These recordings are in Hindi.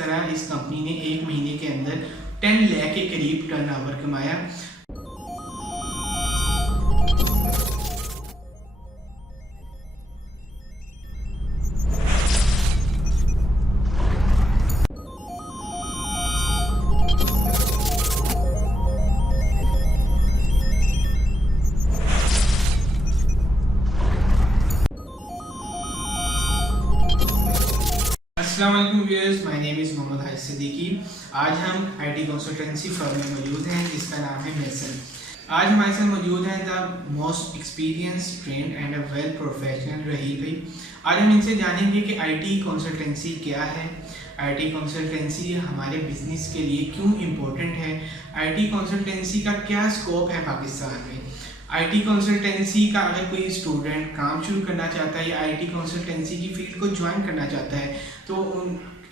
तरह इस कंपनी ने 1 महीने के अंदर 10 लाख के करीब टर्नओवर कमाया। अस्सलाम वालेकुम viewers, my name is Mohammad Haris Siddiqui. आज हम आईटी कंसल्टेंसी फर्म में मौजूद हैं जिसका नाम है मेसन। आज हमारे साथ मौजूद हैं the most experience trend and a well professional Raheel भाई। आज हम इनसे जानेंगे कि आईटी कंसल्टेंसी क्या है, आईटी कंसल्टेंसी हमारे बिजनेस के लिए क्यों इम्पोर्टेंट है, आईटी कंसल्टेंसी का क्या स्कोप है पाकिस्तान में, आईटी कंसल्टेंसी का अगर कोई स्टूडेंट काम शुरू करना चाहता है या आईटी कंसल्टेंसी की फील्ड को ज्वाइन करना चाहता है तो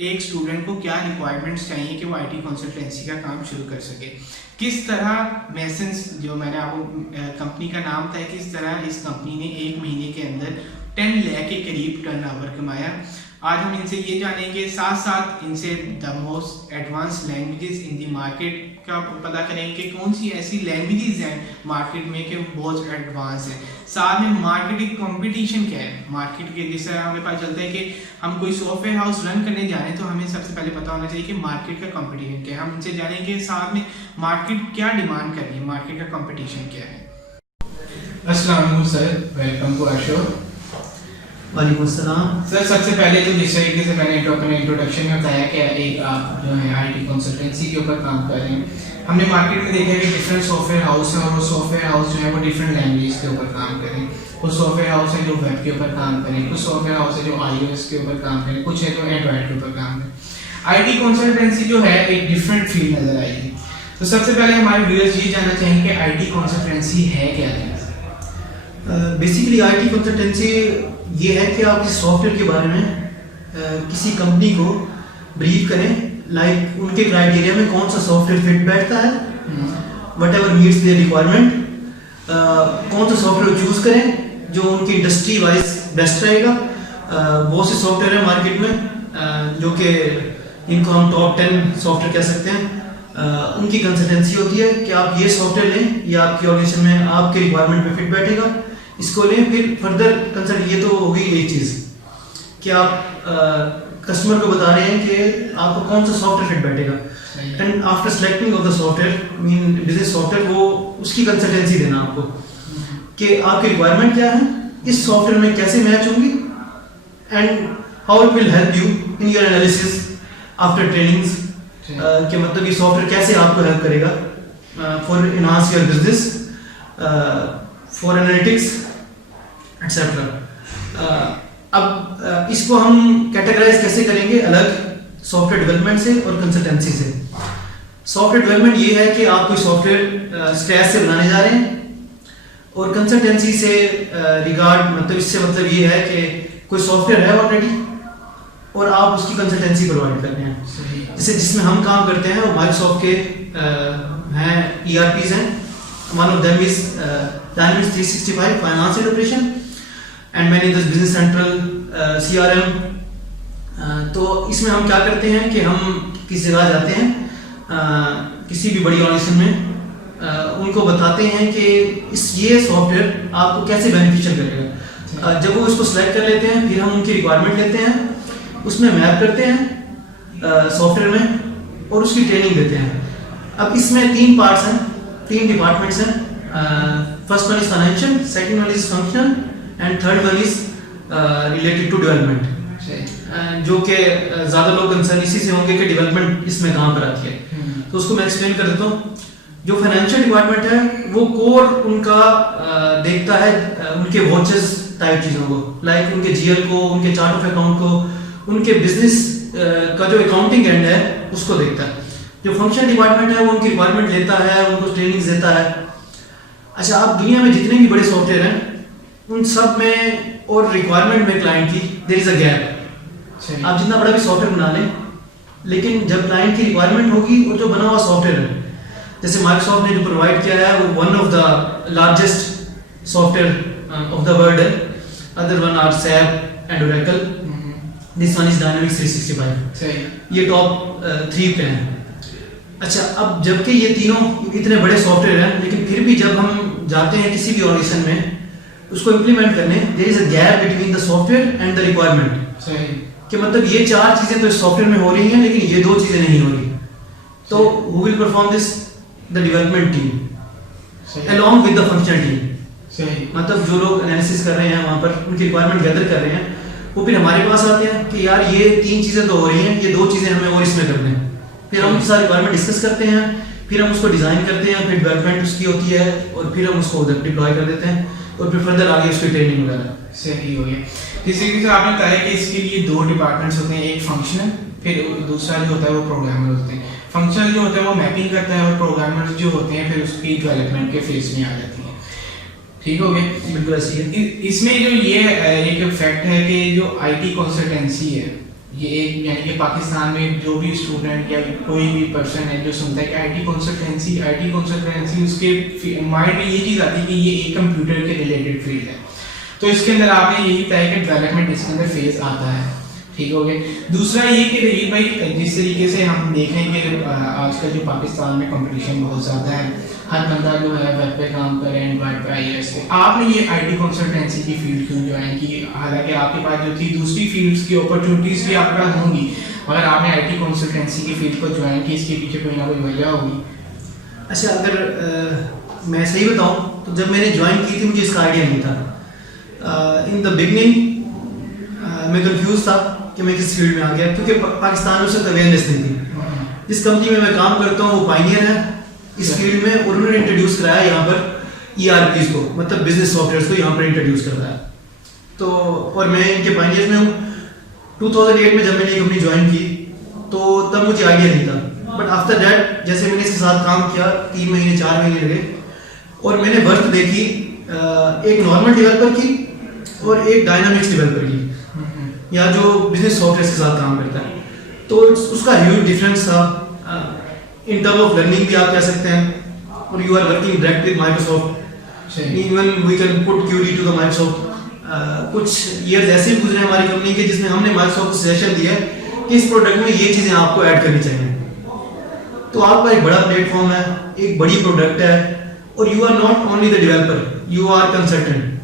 एक स्टूडेंट को क्या रिक्वायरमेंट्स चाहिए कि वो आईटी कंसल्टेंसी का काम शुरू कर सके। किस तरह मेसन्स, जो मैंने आपको कंपनी का नाम था, किस तरह इस कंपनी ने 1 महीने के अंदर 10 लाख के करीब टर्नओवर कमाया। आज हम इनसे ये जानेंगे, साथ साथ इनसे the most advance languages in the market का पता करेंगे कि कौन सी ऐसी लैंग्वेजेस हैं मार्केट में कि बहुत एडवांस है। साथ में मार्केटिंग कंपटीशन क्या है मार्केट के, जिससे हमें पता चलता है कि हम कोई सॉफ्टवेयर हाउस रन करने जा रहे हैं तो हमें सबसे पहले पता होना चाहिए कि मार्केट का कंपटीशन क्या है। हम इनसे जानेंगे साथ में मार्केट क्या डिमांड कर रही है, मार्केट का कंपटीशन क्या है। अस्सलाम वालेकुम sir, welcome to our show. वालेकुम अस्सलाम सर, सबसे पहले तो जिस तरीके से मैंने अपने इंट्रोडक्शन में बताया कि एक आप जो है आईटी कंसल्टेंसी के ऊपर काम कर रहे हैं। हमने मार्केट में देखा है कि डिफरेंट सॉफ्टवेयर हाउस है और वो सॉफ्टवेयर हाउस जो है वो डिफरेंट लैंग्वेज के ऊपर काम करें। कुछ सॉफ्टवेयर हाउस है जो वेब के ऊपर काम करें, कुछ सॉफ्टवेयर हाउस है जो iOS के ऊपर काम करें, कुछ है जो एंड्रॉइड के ऊपर काम करें। आईटी कंसल्टेंसी जो है एक डिफरेंट फील्ड नजर आएगी। तो सबसे पहले हमारे व्यूअर्स ये जानना चाहेंगे कि आईटी कंसल्टेंसी है क्या है। बेसिकली आईटी कंसल्टेंसी ये है कि आप किसी सॉफ्टवेयर के बारे में किसी कंपनी को ब्रीफ करें, लाइक उनके क्राइटेरिया में कौन सा सॉफ्टवेयर फिट बैठता है, what ever meets their requirement, कौन सा सॉफ्टवेयर चूज करें जो उनकी इंडस्ट्री वाइज बेस्ट रहेगा। बहुत से सॉफ्टवेयर है मार्केट में जो कि इनको हम टॉप 10 सॉफ्टवेयर कह सकते हैं। उनकी कंसल्टेंसी होती है कि आप ये सॉफ्टवेयर लें, ये आपकी ऑर्गेनाइजेशन में आपके रिक्वायरमेंट पे फिट बैठेगा, इसको लें। फिर फर्दर कंसल्ट, ये तो हो गई एक चीज़ कि आप कस्टमर को बता रहे हैं कि आपको कौन सा सॉफ्टवेयर फिट बैठेगा, and after selecting of the software mean business software, वो उसकी कंसल्टेंसी देना आपको कि आपकी रिक्वायरमेंट क्या है, इस सॉफ्टवेयर में कैसे मैच होंगी, and how it will help you in your analysis after trainings, कि मतलब ये सॉफ्टवेयर कैसे आपको हेल्प करेगा for enhance your business, for analytics etcetera. अब इसको हम कैटेगराइज कैसे करेंगे अलग सॉफ्टवेयर डेवलपमेंट से और कंसल्टेंसी से। सॉफ्टवेयर डेवलपमेंट ये है कि आप कोई सॉफ्टवेयर स्क्रैच से बनाने जा रहे हैं, और कंसल्टेंसी से रिगार्ड मतलब इससे मतलब ये है कि कोई सॉफ्टवेयर है ऑलरेडी और आप उसकी कंसल्टेंसी प्रोवाइड कर रहे हैं। जैसे जिसमें हम काम करते हैं वो माइक्रोसॉफ्ट के हैं ERPs हैं। One of them is Dynamics 365 finance and operation and many this business central CRM। तो इसमें हम क्या करते हैं कि हम किसी जगह जाते हैं किसी भी बड़ी ऑर्गेनाइजेशन में, उनको बताते हैं कि ये सॉफ्टवेयर आपको कैसे बेनिफिशियल करेगा। जब वो इसको सिलेक्ट कर लेते हैं फिर हम उनकी रिक्वायरमेंट लेते हैं, उसमें मैप करते हैं सॉफ्टवेयर में और उसकी ट्रेनिंग देते हैं। अब इसमें 3 पार्ट्स हैं, 3 डिपार्टमेंट्स हैं। First one is financial, second one is functional and third one is related to development, जो कि ज़्यादा लोग कंसर्न इसी से होंगे कि डेवलपमेंट इसमें कहाँ पर आती है। तो उसको मैं एक्सप्लेन कर देता हूँ। जो फाइनेंशियल डिपार्टमेंट है वो कोर उनका देखता है उनके वॉचेस टाइप चीज़ों को, लाइक उनके GL को, उनके चार्ट ऑफ अकाउंट को, उनके बिजनेस का जो अकाउंटिंग एंड है उसको देखता है। जो फंक्शन डिपार्टमेंट है वो उनकी रिक्वायरमेंट लेता है, उनको ट्रेनिंग्स देता है। अच्छा, आप दुनिया में जितने भी बड़े सॉफ्टवेयर हैं उन सब में और रिक्वायरमेंट में क्लाइंट की देयर इज अ गैप। आप जितना बड़ा भी सॉफ्टवेयर बना लें, लेकिन जब क्लाइंट की रिक्वायरमेंट होगी और जो बना हुआ सॉफ्टवेयर है, जैसे माइक्रोसॉफ्ट ने जो प्रोवाइड किया है वो one of the largest software of the world है, other one are SAP and Oracle, this one is dynamics 365। सही। ये टॉप 3 पे हैं। अच्छा, अब जबकि ये तीनों इतने बड़े सॉफ्टवेयर हैं, लेकिन फिर भी जब हम जाते हैं किसी भी ऑर्गेनाइजेशन में उसको इम्प्लीमेंट करने, there is a gap between the software and the requirement. सही। कि मतलब ये 4 चीजें तो इस सॉफ्टवेयर में हो रही हैं, लेकिन ये 2 चीजें नहीं हो रही। तो who will perform this? The development team along with the functional team. सही। मतलब जो लोग एनालिसिस कर रहे हैं वहां पर, उनकी रिक्वायरमेंट गैदर कर रहे हैं, वो फिर हमारे पास आते हैं कि यार ये 3 चीजें तो हो रही हैं, ये 2 चीजें हमें और इसमें करनी है। फिर हम सारी रिक्वायरमेंट डिस्कस करते हैं, फिर हम उसको डिजाइन करते हैं, फिर डेवलपमेंट उसकी होती है, और फिर हम उसको उधर डिप्लॉय कर देते हैं, और फिर फर्दर आगे उसकी ट्रेनिंग वगैरह। सही हो गया। जैसे कि आपने बताया कि इसके लिए 2 डिपार्टमेंट्स होते हैं, एक फंक्शनल, फिर दूसरा जो होता है वो प्रोग्रामर होते हैं। फंक्शनल जो होता है वो मैपिंग करता है, और प्रोग्रामर्स जो होते हैं फिर उसकी डेवलपमेंट के फेज में आ जाती है। ठीक हो गया। बिल्कुल ऐसी है। इसमें जो ये एक फैक्ट है कि जो आईटी कंसल्टेंसी है, ये एक यानी कि पाकिस्तान में जो भी स्टूडेंट या कोई भी पर्सन है जो सुनता है कि आईटी कंसल्टेंसी उसके माइंड में ये चीज़ आती है कि ये एक कंप्यूटर के रिलेटेड फील्ड है। तो इसके अंदर आपने यही बताया कि डेवलपमेंट इसके अंदर फेज आता है। ठीक हो गया। दूसरा ये कि रहील भाई, जिस तरीके से हम देखें कि आजकल जो पाकिस्तान में कंपटीशन बहुत ज़्यादा है, हर बंदा जो है वेब पे काम करे, एंड्रॉइड पे, iOS पे। आपने ये आईटी कंसल्टेंसी की फील्ड क्यों ज्वाइन की? हालांकि आपके पास जो थी दूसरी फील्ड्स की अपॉर्चुनिटीज़ भी आपके पास होंगी, मगर आपने आईटी कंसल्टेंसी की फील्ड को ज्वाइन की, इसके पीछे कोई ना कोई वजह होगी। अच्छा, अगर मैं सही बताऊं तो जब मैंने ज्वाइन की थी मुझे इसका आइडिया नहीं था। इन द बिगनिंग मैं कंफ्यूज था कि मैं किस फील्ड में आ गया, क्योंकि पाकिस्तान में उससे अवेयरनेस नहीं थी। जिस कंपनी में मैं काम करता हूँ वो पायनियर है इस फील्ड में, और उन्होंने इंट्रोड्यूस कराया यहाँ पर ERPs को, मतलब बिजनेस सॉफ्टवेयर को यहाँ पर इंट्रोड्यूस कराया। तो और मैं इनके पायनियर में हूँ। 2008 में जब मैंने ये कंपनी ज्वाइन की तो तब मुझे आइडिया नहीं था, बट आफ्टर दैट जैसे मैंने इसके साथ काम किया 3 महीने 4 महीने लगे, और मैंने वर्क देखी एक नॉर्मल डेवलपर की और एक डायनामिक्स डेवलपर की, या जो बिजनेस सॉफ्टवेयर के साथ काम करता है। तो उसका ह्यूज डिफरेंस था इन टर्म ऑफ लर्निंग भी आप कह सकते हैं, और you are working direct with Microsoft, even we can put query to the Microsoft. कुछ ईयर्स ऐसे भी गुजरे हमारी कंपनी के जिसमें हमने माइक्रोसॉफ्ट को सजेशन दिया कि इस प्रोडक्ट में ये चीज़ें आपको ऐड करनी चाहिए। तो आपका एक बड़ा प्लेटफॉर्म है, एक बड़ी प्रोडक्ट है, और you are not only the developer, you are consultant.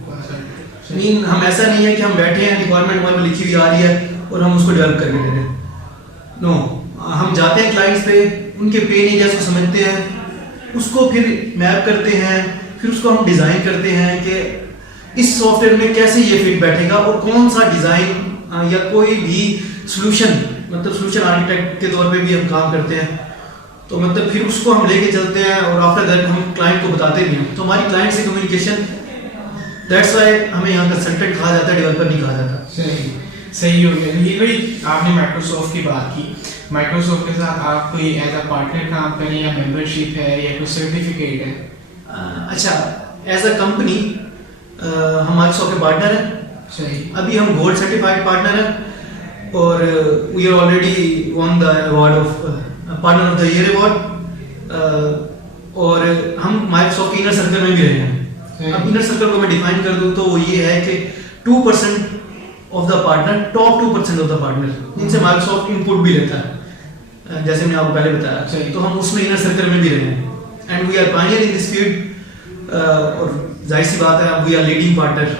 Mean हम ऐसा नहीं है कि हम बैठे हैं, रिक्वायरमेंट हमारे में लिखी हुई आ रही है और हम उसको डेवलप करके दे रहे हैं। नो, हम जाते हैं क्लाइंट्स पे, उनके पेन एरियाज को समझते हैं, उसको फिर मैप करते हैं, फिर उसको हम डिज़ाइन करते हैं कि इस सॉफ्टवेयर में कैसे ये फिट बैठेगा, और कौन सा डिज़ाइन या कोई भी सोल्यूशन, मतलब सोल्यूशन आर्किटेक्ट के तौर पे भी हम काम करते हैं। तो मतलब फिर उसको हम लेके चलते हैं, और आफ्टर दैट हम क्लाइंट को बताते भी हैं। तो हमारी क्लाइंट से कम्युनिकेशन, दैट्स वाई हमें यहाँ कंसल्टेंट कहा जाता है, डेवलपर नहीं कहा जाता। सही हो गया। ये भाई आपने माइक्रोसॉफ्ट की बात की, माइक्रोसॉफ्ट के साथ आप कोई एज अ पार्टनर काम करें, या मेंबरशिप है, या कोई सर्टिफिकेट है? अच्छा, एज अ कंपनी हम माइक्रोसॉफ्ट के पार्टनर हैं। सही। अभी हम गोल्ड सर्टिफाइड पार्टनर हैं, और we are already won the award of partner of the year award, और हम माइक्रोसॉफ्ट के इनर सर्कल में भी रहे हैं। अब इनर सर्कल को मैं डिफाइन कर दूं तो वो ये है कि 2% of the partner, top 2% of the partner, जिनसे माइक्रोसॉफ्ट इनपुट भी लेता है, जैसे मैंने आपको पहले बताया। तो हम उसमें इनर सर्कल में भी रहे हैं, and we are pioneer in this field, और जाहिर सी बात है we are leading partner,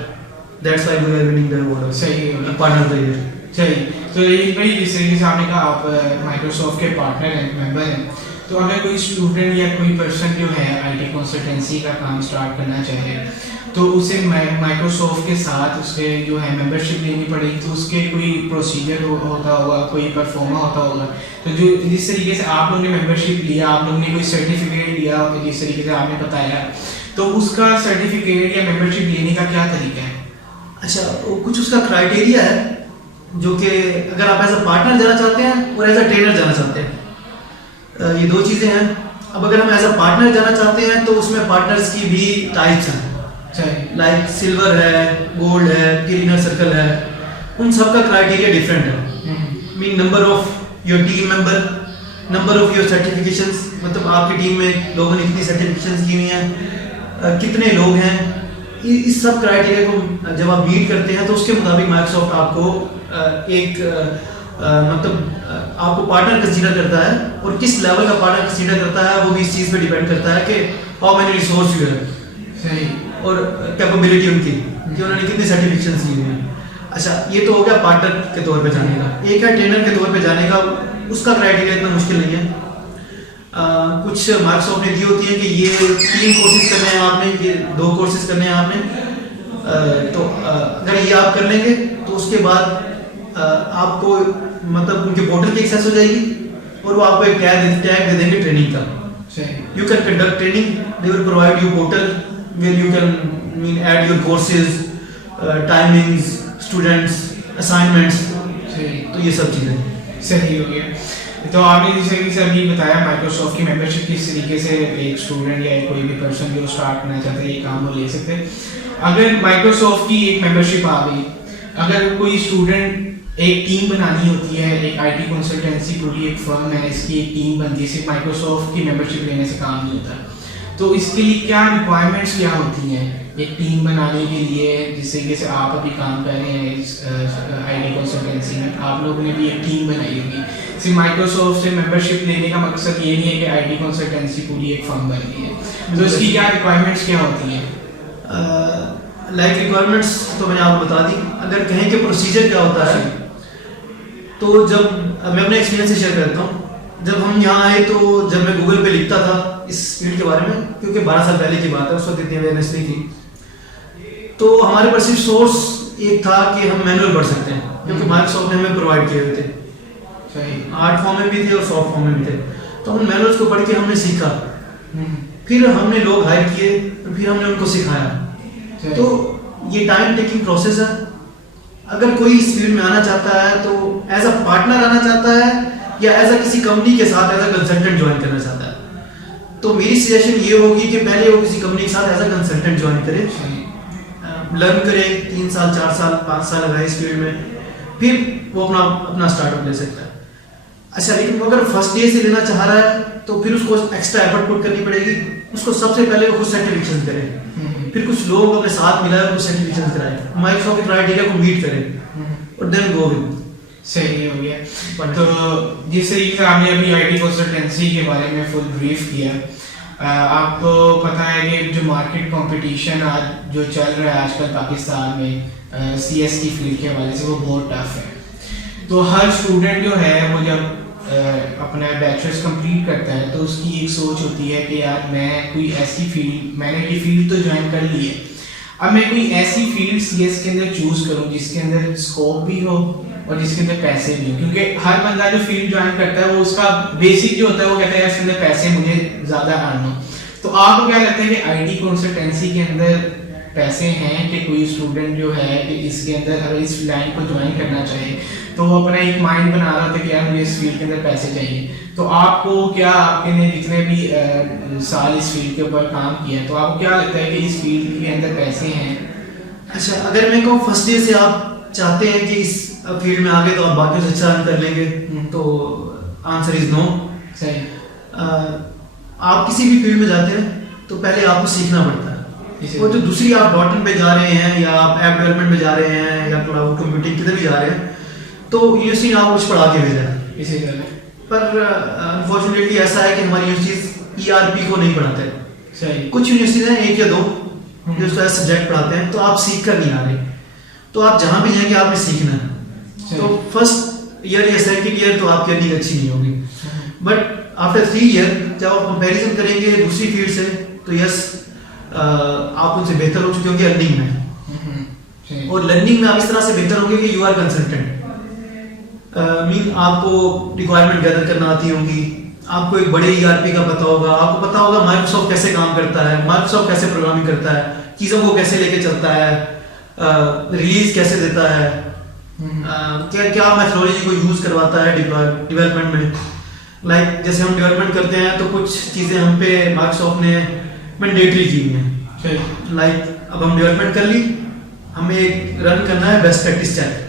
that's why we are winning the award. सही, पार्टनर ऑफ द ईयर। सही। तो ये भाई जिस तरीके से आपने कहा आप माइक्रोसॉफ्ट के पार्टनर हैं, मेंबर हैं, तो अगर कोई स्टूडेंट या कोई पर्सन जो है आईटी कंसल्टेंसी का काम स्टार्ट करना चाहे, तो उसे माइक्रोसॉफ्ट के साथ उसके जो है मेंबरशिप लेनी पड़ेगी, तो उसके कोई प्रोसीजर होता होगा, कोई परफॉर्मा होता होगा। तो जो जिस तरीके से आप लोगों ने मेंबरशिप लिया, आप लोगों ने कोई सर्टिफिकेट लिया, जिस तरीके से आपने बताया, तो उसका सर्टिफिकेट या मेंबरशिप लेने का क्या तरीका है? अच्छा, तो कुछ उसका क्राइटेरिया है, जो कि अगर आप एज अ पार्टनर जाना चाहते हैं और एज अ ट्रेनर जाना चाहते हैं, ये 2 चीज़ें हैं। अब अगर हम एज अ पार्टनर जाना चाहते हैं तो उसमें पार्टनर्स की भी टाइप्स हैं, लाइक सिल्वर है, गोल्ड है, फिर इनर सर्कल है। उन सब का क्राइटेरिया डिफरेंट है। Mean number of your team member, number of your certifications, मतलब आपकी टीम में लोगों ने कितनी सर्टिफिकेशंस की हुई हैं, कितने लोग हैं, इस सब क्राइटेरिया को जब आप मीट करते हैं तो उसके मुताबिक माइक्रोसॉफ्ट आपको आपको पार्टनर कंसीडर करता है, और किस लेवल का पार्टनर कंसीडर करता है वो भी इस चीज़ पे डिपेंड करता है कि how many resource you have, सही, और कैपेबिलिटी उनकी कि उन्होंने कितनी सर्टिफिकेशंस ली हुई हैं। अच्छा, ये तो हो गया पार्टनर के तौर पे जाने का। एक है ट्रेनर के तौर पे जाने का, उसका क्राइटेरिया इतना मुश्किल नहीं है। कुछ माइक्रोसॉफ्ट ने दी होती है कि ये 3 कोर्सेज करने हैं आपने, ये 2 कोर्सेज करने हैं आपने, तो अगर ये आप कर लेंगे तो उसके बाद आपको मतलब उनके पोर्टल की एक्सेस हो जाएगी, और वो आपको एक टैग दे देंगे ट्रेनिंग का। You can conduct training, they will provide you portal where you can add your courses, timings, students, assignments, तो ये सब चीज़ें। सही हो गया। तो आपने जैसे कि सर ये बताया माइक्रोसॉफ्ट की मेंबरशिप किस तरीके से एक स्टूडेंट या कोई भी पर्सन जो स्टार्ट करना चाहते हैं ये काम वो ले सकते हैं। अगर माइक्रोसॉफ्ट की एक मेंबरशिप आ गई, अगर कोई स्टूडेंट एक टीम बनानी होती है, एक आईटी कंसल्टेंसी पूरी एक फर्म है, इसकी एक टीम बनती है, सिर्फ माइक्रोसॉफ्ट की मेंबरशिप लेने से काम नहीं होता, तो इसके लिए क्या रिक्वायरमेंट्स क्या होती हैं एक टीम बनाने के लिए? जिस तरीके से आप अभी काम कर रहे हैं इस आईटी कंसल्टेंसी में, आप लोगों ने भी एक टीम बनाई होगी। सिर्फ माइक्रोसॉफ्ट से मेंबरशिप लेने का मकसद ये नहीं है कि आईटी कंसल्टेंसी पूरी एक फर्म बन गई है, तो इसकी क्या रिक्वायरमेंट्स क्या होती हैं? लाइक रिक्वायरमेंट्स तो मैंने आपको बता दी। अगर कहें कि प्रोसीजर क्या होता है, तो जब मैं अपने एक्सपीरियंस से शेयर करता हूँ। जब हम यहाँ आए तो जब मैं गूगल पे लिखता था इस फील्ड के बारे में, क्योंकि 12 साल पहले की बात है, उस वक्त इतनी अवेयरनेस नहीं थी, तो हमारे पास सिर्फ सोर्स एक था कि हम मैनुअल पढ़ सकते हैं, क्योंकि माइक्रोसॉफ्ट ने हमें प्रोवाइड किए हुए थे, हार्ड फॉर्म में भी थे और सॉफ्ट फॉर्म में भी थे। तो हम मैनुअल्स को पढ़ के हमने सीखा, फिर हमने लोग हायर किए, फिर हमने उनको सिखाया। तो ये टाइम टेकिंग प्रोसेस है। अगर कोई इस फील्ड में आना चाहता है तो एज अ पार्टनर आना चाहता है, या एज अ किसी कंपनी के साथ एज अ कंसल्टेंट ज्वाइन करना चाहता है, तो मेरी सजेशन ये होगी कि पहले वो किसी कंपनी के साथ एज अ कंसल्टेंट ज्वाइन करे, लर्न करे, 3 साल 4 साल 5 साल लगाए इस फील्ड में, फिर वो अपना स्टार्टअप ले सकता है। अच्छा, लेकिन वो अगर फर्स्ट डे से लेना चाह रहा है तो फिर उसको एक्स्ट्रा एफर्ट पुट करनी पड़ेगी। उसको सबसे पहले वो खुद सर्टिफिकेशन करे, फिर कुछ लोग अपने साथ मिलाए और सर्टिफिकेशन कराए, माइक्रोसॉफ्ट के क्राइटेरिया को मीट करे, और देन गो विद। सही हो गया। तो जिस तरीके से आपने अभी आईटी कंसल्टेंसी के बारे में फुल ब्रीफ किया, आपको पता है कि जो मार्केट कंपटीशन आज जो चल रहा है आजकल पाकिस्तान में सीएस की फील्ड के हवाले से, वो बहुत टफ है। तो हर स्टूडेंट जो है वो जब अपना बैचलर्स कंप्लीट करता है तो उसकी एक सोच होती है कि यार मैं कोई ऐसी फील्ड, मैंने ये फील्ड तो ज्वाइन कर ली है, अब मैं कोई ऐसी फील्ड सीएस के अंदर चूज करूं जिसके अंदर स्कोप भी हो और जिसके अंदर पैसे भी हो। क्योंकि हर बंदा जो फील्ड ज्वाइन करता है वो उसका बेसिक जो होता है वो कहता है इसके अंदर पैसे मुझे ज़्यादा अर्न हो। तो आपको क्या लगता है कि आईटी कंसल्टेंसी के अंदर पैसे हैं कि कोई स्टूडेंट जो है कि इसके अंदर अगर इस लाइन को ज्वाइन करना चाहे तो वो अपना एक माइंड बना रहा था कि यार मुझे इस फील्ड के अंदर पैसे चाहिए, तो आपको क्या, आपके ने जितने भी साल इस फील्ड के ऊपर काम किया है, तो आपको क्या लगता है कि इस फील्ड के अंदर पैसे हैं? अच्छा, अगर मैं कहूँ फर्स्ट डे से आप चाहते हैं कि इस फील्ड में आगे तो आप बाकी से अच्छा अर्न कर लेंगे, तो आंसर इज नो। सही। आप किसी भी फील्ड में जाते हैं तो पहले आपको सीखना पड़ता है। और जो दूसरी आप डॉट पे जा रहे हैं, या आप ऐप डेवलपमेंट में जा रहे हैं, या क्लाउड कंप्यूटिंग किधर भी जा रहे हैं, तो यूनिवर्सिटी ने आपको कुछ पढ़ा के भेजा है इसी तरह, पर अनफॉर्चुनेटली ऐसा है कि हमारी यूनिवर्सिटीज ईआरपी को नहीं पढ़ाते। सही। कुछ यूनिवर्सिटीज हैं 1 या 2 जो उसका सब्जेक्ट पढ़ाते हैं, तो आप सीख कर नहीं आ रहे, तो आप जहाँ भी जाएंगे आपने सीखना है। तो फर्स्ट ईयर या सेकंड ईयर तो आपकी अर्निंग अच्छी नहीं होगी, बट आफ्टर 3 ईयर जब आप कंपैरिजन करेंगे दूसरी फील्ड से, तो यस आप उनसे बेहतर हो चुके होंगे अर्निंग में, और लर्निंग में आप इस तरह से बेहतर होंगे कि यू आर कंसल्टेंट। मीन आपको रिक्वायरमेंट गैदर करना आती होगी, आपको एक बड़े ईआरपी का पता होगा, आपको पता होगा माइक्रोसॉफ्ट कैसे काम करता है, माइक्रोसॉफ्ट कैसे प्रोग्रामिंग करता है, चीज़ों को कैसे लेके चलता है, रिलीज कैसे देता है, क्या मेथोडोलॉजी को यूज करवाता है डेवलपमेंट में। लाइक जैसे हम डेवलपमेंट करते हैं तो कुछ चीज़ें हम पे माइक्रोसॉफ्ट ने मैंडेटरी की हुई हैं। लाइक अब हम डेवलपमेंट कर ली, हमें एक रन करना है बेस्ट प्रैक्टिस चेक,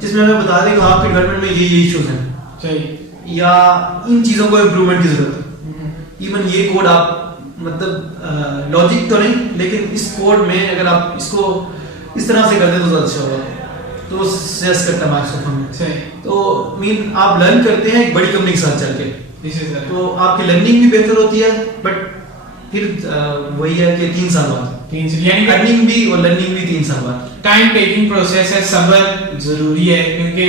जिसमें हमें बता दें कि आपके डेवलपमेंट में ये इश्यूज हैं, या इन चीज़ों को इम्प्रूवमेंट की जरूरत है। इवन ये कोड आप मतलब लॉजिक तो नहीं, लेकिन इस कोड में अगर आप इसको इस तरह से कर दें तो ज़्यादा अच्छा होगा, तो सजेस्ट करता है माइक्रोसॉफ्ट हमें। सही। तो मीन आप लर्न करते हैं एक बड़ी कंपनी के साथ चल के, इसी तरह तो आपकी लर्निंग भी बेहतर होती है, बट फिर वही है कि 3 साल बाद 3 से यानी अर्निंग भी और लर्निंग भी 3 साल बाद। टाइम टेकिंग प्रोसेस है, सब्र जरूरी है, क्योंकि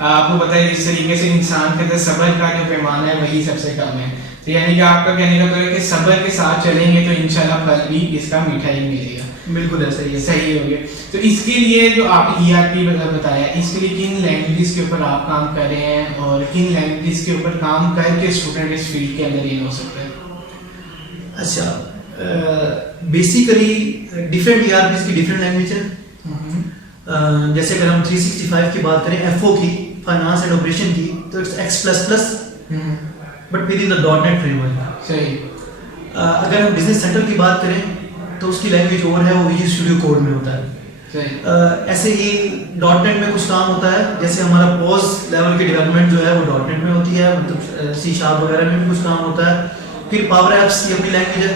आपको पता है जिस तरीके से इंसान के अंदर सब्र का जो पैमाना है वही सबसे कम है। तो यानी कि आपका कहने का मतलब है कि सब्र के साथ चलेंगे तो इंशाल्लाह फल भी इसका मीठा ही मिलेगा। बिल्कुल ऐसा ही है। सही हो गया। तो इसके लिए जो आप ERP बताया, इसके लिए किन लैंग्वेजेस के ऊपर आप काम कर रहे हैं और किन लैंग्वेजेस के ऊपर काम करके स्टूडेंट इस फील्ड के अंदर इन हो सकता है? अच्छा, बेसिकली डिफरेंट ERPs की डिफरेंट लैंग्वेज है। जैसे अगर हम 365 की बात करें, FO की, फाइनेंस एंड ऑपरेशन की, तो it's X++, but with in the .NET framework. सही। अगर हम बिजनेस सेंटर की बात करें तो उसकी लैंग्वेज और है, वो विजुअल स्टूडियो कोड में होता है। सही। ऐसे ही .NET में कुछ काम होता है, जैसे हमारा पोस्ट लेवल की डेवलपमेंट जो है वो .NET में होती है, मतलब C# वगैरह में भी कुछ काम होता है। फिर पावर एप्स की अपनी लैंग्वेज है,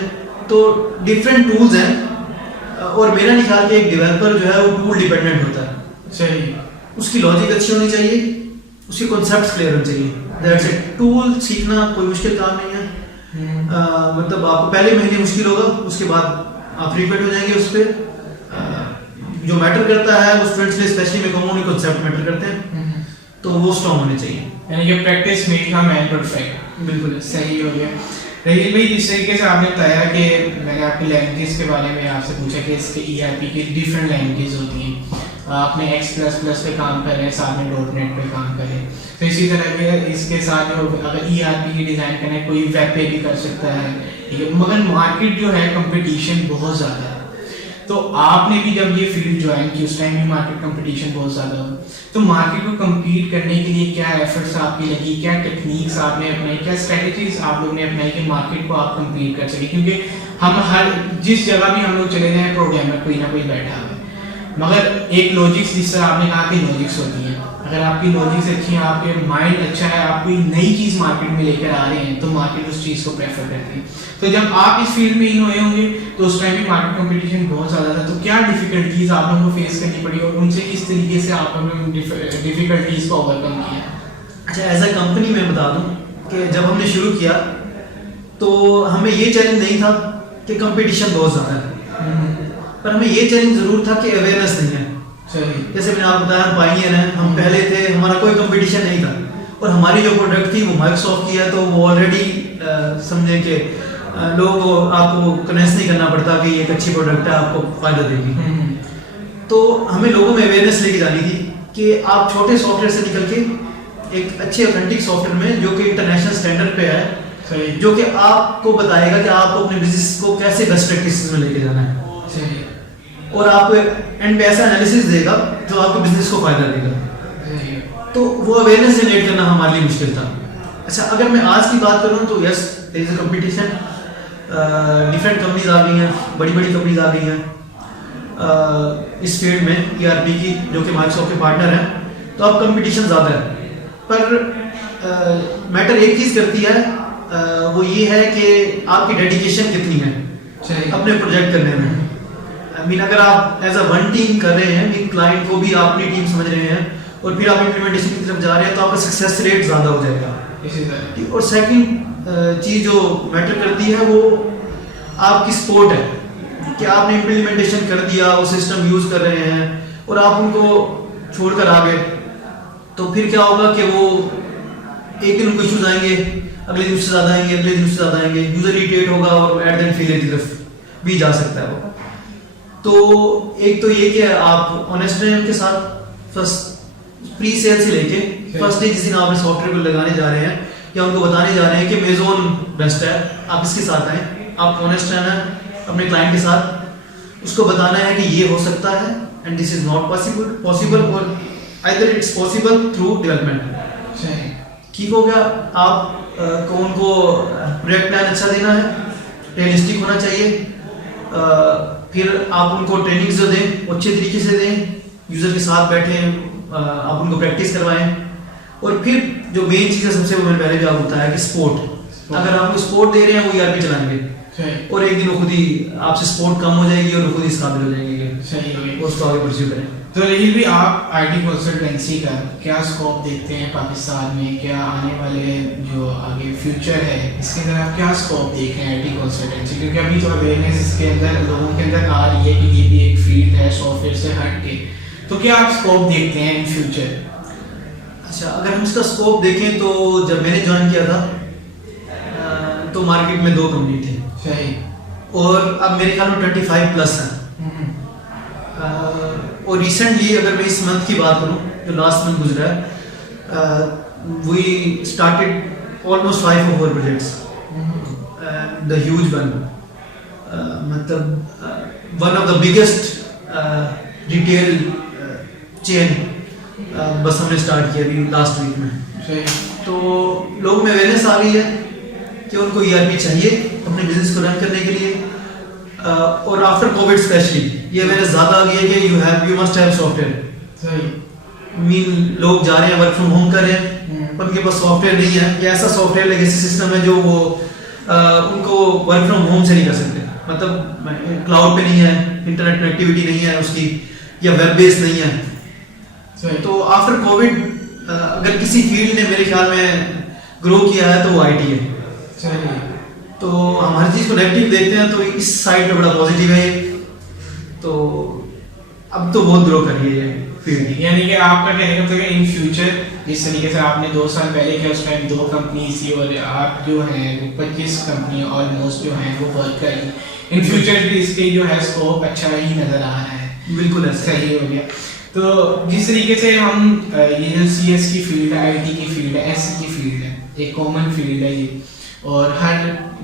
तो डिफरेंट टूल्स हैं, और मेरा नहीं ख्याल कि एक डेवलपर जो है वो टूल डिपेंडेंट होता है। सही। उसकी लॉजिक अच्छी होनी चाहिए, उसके कॉन्सेप्ट्स क्लियर होने चाहिए, दैट्स इट। टूल सीखना कोई मुश्किल काम नहीं है। मतलब आपको पहले महीने मुश्किल होगा, उसके बाद आप फ्रीक्वेंट हो जाएंगे उस पर। जो मैटर करता है वो स्टूडेंट्स के लिए स्पेशली मैं कहूँगा उन्हीं कॉन्सेप्ट मैटर करते हैं, तो वो स्ट्रॉन्ग होने चाहिए। यानी कि practice makes a man perfect. बिल्कुल सही हो गया। रहील भाई, जिस तरीके से आपने बताया कि मैंने आपकी लैंग्वेज के बारे में आपसे पूछा कि इसके ERP की डिफरेंट लैंग्वेज होती हैं, आपने X++ पे काम कर रहे हैं, साथ में .NET पे काम कर रहे हैं, तो इसी तरह के इसके साथ जो अगर ERP की डिज़ाइन करना है, कोई वेब पे भी कर सकता है, ठीक है, मगर मार्केट जो है कंपटीशन बहुत ज़्यादा है। तो आपने भी जब ये फील्ड ज्वाइन की उस टाइम भी मार्केट कंपटीशन बहुत ज़्यादा हो, तो मार्केट को compete करने के लिए क्या एफर्ट्स आपकी लगी, क्या टेक्निक्स आपने अपनाई, क्या स्ट्रेटजीज आप लोग ने अपनाई कि मार्केट को आप compete कर सके? क्योंकि हम हर जिस जगह भी हम लोग चले जाएं प्रोग्रामर कोई ना कोई बैठा है, मगर एक लॉजिक्स, जिस तरह आपने कहा कि लॉजिक्स होती हैं, अगर आपकी लॉजिक्स अच्छी हैं, आपके माइंड अच्छा है, आप कोई नई चीज़ मार्केट में लेकर आ रहे हैं, तो मार्केट उस चीज़ को प्रेफर करती है। तो जब आप इस फील्ड में इन हुए होंगे तो उस टाइम भी मार्केट कंपटीशन बहुत ज़्यादा था, तो क्या डिफिकल्टीज आप लोगों को फेस करनी पड़ी और उनसे किस तरीके से आप लोगों ने डिफिकल्टीज को ओवरकम किया? अच्छा, एज अ कंपनी मैं बता दूं कि जब हमने शुरू किया तो हमें ये चैलेंज नहीं था कि कंपटीशन बहुत ज़्यादा है, पर हमें ये चैलेंज ज़रूर था कि अवेयरनेस नहीं है। जैसे मैंने आपको बताया, हम पायनियर हैं, हम पहले थे, हमारा कोई कंपटीशन नहीं था, और हमारी जो प्रोडक्ट थी वो माइक्रोसॉफ्ट की है, तो वो ऑलरेडी समझे कि लोगों को आपको कन्विंस नहीं करना पड़ता कि ये एक अच्छी प्रोडक्ट है, आपको फायदा देगी। तो हमें लोगों में अवेयरनेस लेके जानी थी कि आप छोटे सॉफ्टवेयर से निकल के एक अच्छे ऑथेंटिक सॉफ्टवेयर में जो कि इंटरनेशनल स्टैंडर्ड पे है, जो कि आपको बताएगा कि आपको अपने बिजनेस को कैसे बेस्ट प्रैक्टिसेस में लेके जाना है, और आपको एंड पे ऐसा एनालिसिस देगा जो आपके बिजनेस को फायदा देगा। तो वो अवेयरनेस जनरेट करना हमारे लिए मुश्किल था। अच्छा, अगर मैं आज की बात करूं तो yes, there is a competition, different companies आ गई हैं, बड़ी बड़ी कंपनीज आ गई हैं इस फील्ड में ERP की, जो कि माइक्रोसॉफ्ट के पार्टनर हैं, तो अब कंपटीशन ज़्यादा है। पर मैटर एक चीज़ करती है, वो ये है कि आपकी डेडिकेशन कितनी है अपने प्रोजेक्ट करने में। आई मीन, अगर आप एज अ वन टीम कर रहे हैं, मीन क्लाइंट को भी आप अपनी टीम समझ रहे हैं, और फिर आप इम्प्लीमेंटेशन की तरफ जा रहे हैं, तो आपका सक्सेस रेट ज़्यादा हो जाएगा। और सेकंड चीज़ जो मैटर करती है वो आपकी सपोर्ट है कि आपने इम्प्लीमेंटेशन कर दिया, वो सिस्टम यूज़ कर रहे हैं, और आप उनको छोड़कर आ गए, तो फिर क्या होगा कि वो एक दिन उनको इश्यूज आएंगे, अगले दिन उससे ज़्यादा आएंगे, अगले दिन उससे ज़्यादा आएंगे, यूज़र इरिटेट होगा और एट द एंड फेलियर की तरफ भी जा सकता है वो। तो एक तो ये कि आप ऑनेस्ट रहें उनके साथ, फर्स्ट प्री सेल से लेके फर्स्ट डे जिस दिन आप सॉफ्टवेयर को लगाने जा रहे हैं या उनको बताने जा रहे हैं कि मेजोन बेस्ट है, आप इसके साथ आए, आप ऑनेस्ट रहना अपने क्लाइंट के साथ, उसको बताना है कि ये हो सकता है and this is not possible और either it's possible through development. ठीक हो गया, आप को उनको प्रोजेक्ट प्लान अच्छा देना है, रियलिस्टिक होना चाहिए, फिर आप उनको ट्रेनिंग्स जो दें अच्छे तरीके से दें, यूज़र के साथ बैठें, आप उनको प्रैक्टिस करवाएं, और फिर जो मेन चीज़ है सबसे मैंने पहले भी आपको बताया कि सपोर्ट, अगर आप सपोर्ट दे रहे हैं वो ERP चलाएंगे। सही और एक दिन वो खुद ही आपसे सपोर्ट कम हो जाएगी और वो खुद ही इस काबिल हो जाएंगे सही हो कि गया। वो उसको आगे परस्यू करें। तो रहील भी आप आईटी कंसल्टेंसी का क्या स्कोप देखते हैं पाकिस्तान में, क्या आने वाले जो आगे फ्यूचर है इसके अंदर आप क्या स्कोप देख रहे हैं आईटी कंसल्टेंसी, क्योंकि अभी तो अवेयरनेस इसके अंदर लोगों के अंदर आ रही है कि ये भी एक फील्ड है सॉफ्टवेयर से हट के, तो क्या आप स्कोप देखते हैं इन फ्यूचर? अच्छा, अगर हम इसका स्कोप देखें तो जब मैंने ज्वाइन किया था तो मार्केट में 2 कंपनी थी सही। और अब मेरे ख्याल में 25 प्लस हैं। और रिसेंटली अगर मैं इस मंथ की बात करूं जो लास्ट मंथ गुजरा है, we started almost 5 or 4 projects, the huge one, मतलब one of the biggest retail chain बस हमने स्टार्ट किया अभी लास्ट वीक में। सही। तो लोगों में अवेयरनेस आ गई है कि उनको ERP चाहिए अपने बिजनेस को रन करने के लिए, और आफ्टर कोविड स्पेशली ये अवेयरनेस ज़्यादा आ गई है कि यू मस्ट हैव सॉफ्टवेयर। सही। मीन लोग जा रहे हैं वर्क फ्रॉम होम कर रहे हैं, पर उनके पास सॉफ्टवेयर नहीं है, या ऐसा सॉफ्टवेयर लेगेसी सिस्टम है जो वो उनको वर्क फ्रॉम होम से नहीं कर सकते, मतलब क्लाउड पे नहीं है, इंटरनेट कनेक्टिविटी नहीं है उसकी, या वेब बेस्ड नहीं है। सही। तो आफ्टर कोविड अगर किसी फील्ड ने मेरे ख्याल में ग्रो किया है तो वो IT है। सही। तो हम हर चीज़ को नेगेटिव देखते हैं, तो इस साइड पे बड़ा पॉजिटिव है। तो अब तो बहुत ग्रो कर रही है ये फील्ड। यानी कि आपका कहने का मतलब है इन फ्यूचर जिस तरीके से आपने 2 साल पहले किया उस टाइम 2 कंपनी थी और आप जो हैं 25 कंपनी ऑलमोस्ट जो हैं वो वर्क कर रही, इन फ्यूचर भी इसके जो है स्कोप अच्छा ही नज़र आ रहा है। बिल्कुल ऐसा सही हो गया। तो जिस तरीके से हम ये जो CS की फील्ड है, IT की फील्ड है, SC की फील्ड है, एक कॉमन फील्ड है ये, और हर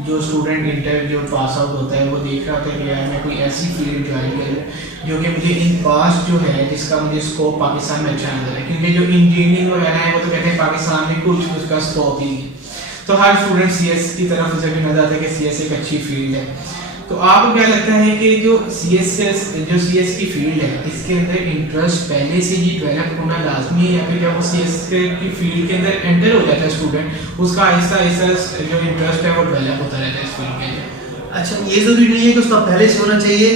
जो स्टूडेंट इंटर जो पास आउट होता है वो देख रहा होता है कि यार मैं कोई ऐसी फील्ड ज्वाइन करूँ जो कि मुझे इन पास जो है जिसका मुझे स्कोप पाकिस्तान में अच्छा नजर है, क्योंकि जो इंजीनियरिंग वगैरह है वो तो कहते हैं पाकिस्तान में कुछ उसका स्कोप ही नहीं, तो हर स्टूडेंट CS की तरफ उसे भी नजर आता है कि CS एक अच्छी फील्ड है। तो आपको क्या लगता है कि जो CS की फील्ड है इसके अंदर इंटरेस्ट पहले से ही डेवलप होना लाजमी है, या फिर जब वो CS की फील्ड के अंदर एंटर हो जाता है स्टूडेंट उसका आहिस्ता आहिस्ता जो इंटरेस्ट है वो डेवलप होता रहता है इस फील्ड के अंदर? अच्छा, ये जरूरी नहीं है कि उसका पहले से होना चाहिए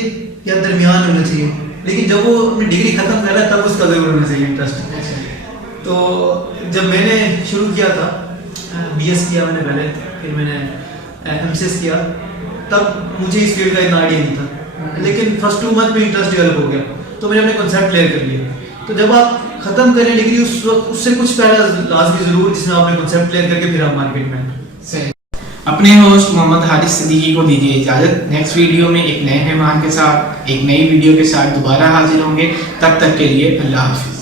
या दरमियान होना चाहिए, लेकिन जब वो अपनी डिग्री खत्म कर रहा है तब उसका जरूर होना चाहिए इंटरेस्ट। तो जब मैंने शुरू किया था, BS किया मैंने पहले, फिर मैंने MCS किया, तब मुझे इस फील्ड का इतना आइडिया नहीं था, लेकिन फर्स्ट 2 मंथ में इंटरेस्ट डेवलप हो गया, तो मैंने अपने कॉन्सेप्ट क्लियर कर लिया। तो जब आप खत्म करें डिग्री उस वक्त उससे कुछ पहला लाजमी जरूर जिसमें आपने कॉन्सेप्ट क्लियर करके फिर आप मार्केट में। सही। अपने होस्ट मोहम्मद हारिस सिद्दीकी को दीजिए इजाजत। नेक्स्ट वीडियो में एक नए मेहमान के साथ एक नई वीडियो के साथ दोबारा हाजिर होंगे, तब तक के लिए अल्लाह हाफिज।